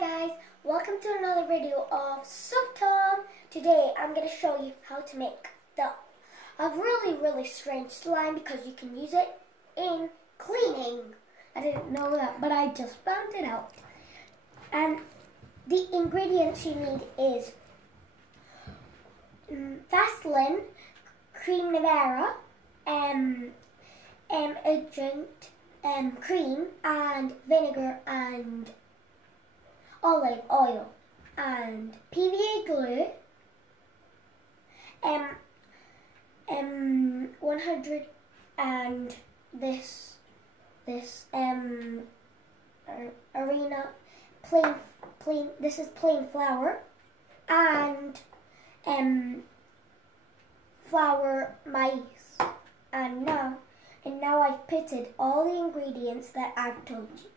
guys, welcome to another video of Tom. Today I'm going to show you how to make a really strange slime because you can use it in cleaning. I didn't know that, but I just found it out. And the ingredients you need is Vaseline, cream Nivea, adjunct, cream and vinegar and olive oil and PVA glue, 100 and this arena plain. This is plain flour and flour mice. And now I've pitted all the ingredients that I've told you.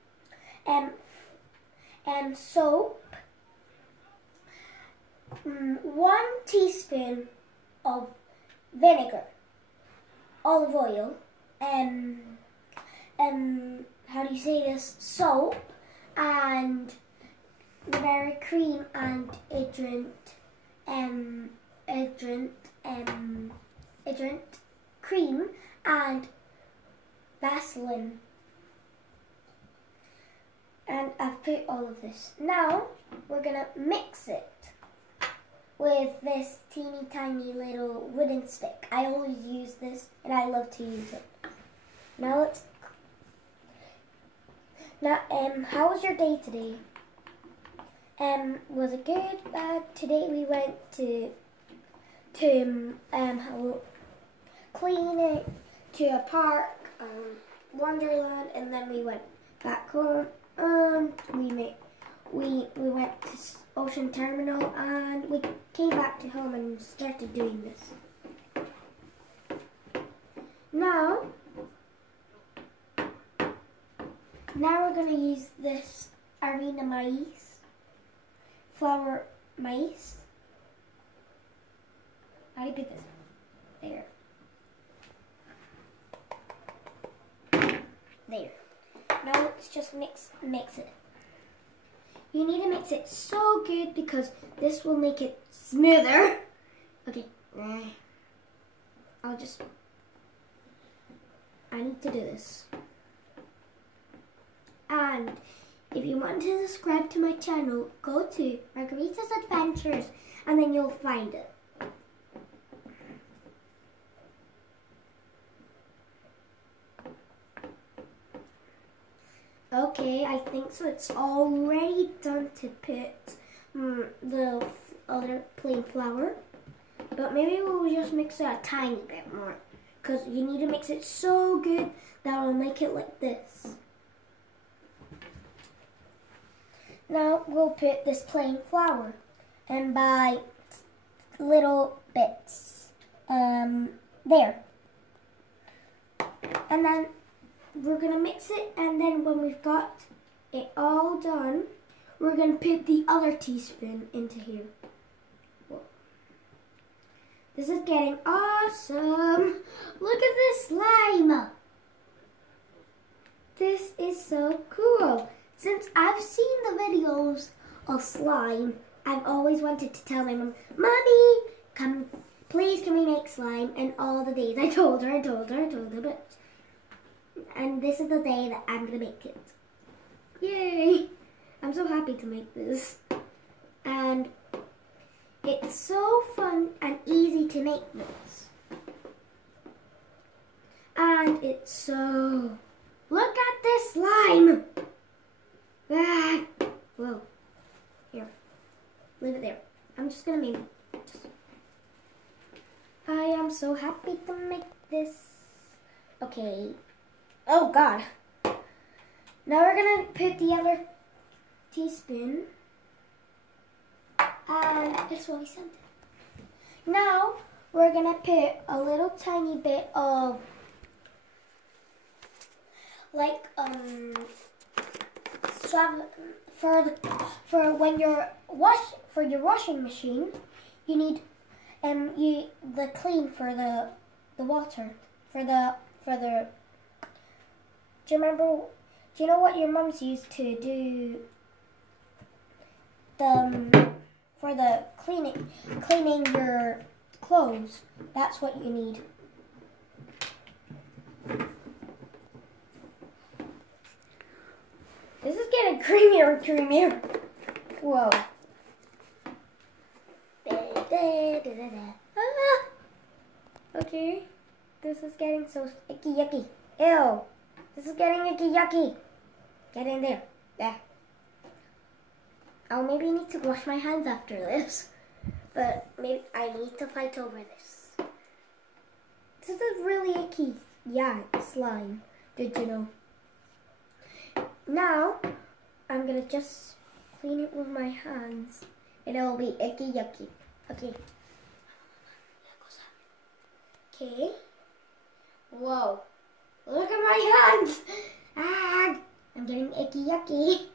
Soap, 1 teaspoon of vinegar, olive oil, how do you say this? Soap and Nivea cream and adjunct cream and Vaseline. And I've put all of this. Now we're gonna mix it with this teeny tiny little wooden stick. I always use this and I love to use it. Now how was your day today? Was it good? Today we went to clean it, to a park, Wonderland, and then we went back home. We went to Ocean Terminal and we came back to home and started doing this. Now we're going to use this arena mice, flour mice. How do you do this? There. Now let's just mix it. You need to mix it so good because this will make it smoother. Okay. I need to do this. And if you want to subscribe to my channel, go to Margarita's Adventures and then you'll find it. Okay, I think so. It's already done to put the other plain flour. But maybe we'll just mix it a tiny bit more. Because you need to mix it so good that will make it like this. Now we'll put this plain flour. And by little bits. There. And then we're going to mix it, and then when we've got it all done, we're going to put the other teaspoon into here. Whoa. This is getting awesome. Look at this slime. This is so cool. Since I've seen the videos of slime, I've always wanted to tell my mom, Mommy, please can we make slime? And all the days I told her, but and this is the day that I'm going to make it. Yay! I'm so happy to make this. And it's so fun and easy to make this. And it's so... Look at this slime! Ah. Whoa. Here. Leave it there. I'm just going to make it. I am so happy to make this. Okay. Oh God. Now we're going to put the other teaspoon. And that's what we sent. Now we're going to put a little tiny bit of like for when you're for your washing machine, you need the clean for the water for the Do you know what your mums used to do for the cleaning your clothes. That's what you need. This is getting creamier and creamier. Whoa. Ah. Okay. This is getting so icky yucky. Ew. This is getting icky yucky. Get in there. There. I'll maybe need to wash my hands after this. But maybe I need to fight over this. This is really icky. Yeah, slime. Did you know? Now, I'm gonna just clean it with my hands. And it'll be icky yucky. Okay. Okay. Whoa. Look at my hands. Ah, I'm getting icky yucky.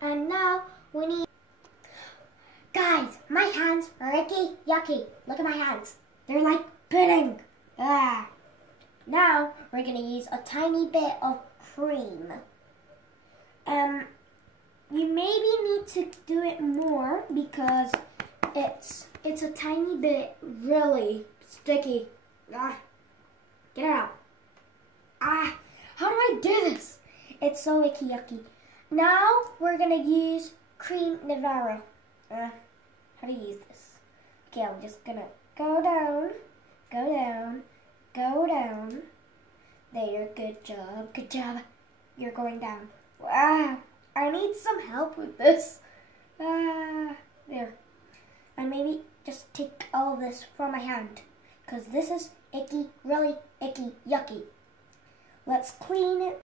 And now we need... Guys, my hands are icky yucky. Look at my hands. They're like pudding. Ah. Now we're going to use a tiny bit of cream. You maybe need to do it more because it's a tiny bit really sticky. Ah. Get it out. Ah. How do I do this? It's so icky yucky. Now we're going to use cream Navarro. How do you use this? Okay, I'm just going to go down, go down, go down. There, good job, good job. You're going down. Wow, I need some help with this. There. And maybe just take all of this from my hand, because this is icky, really icky, yucky. Let's clean it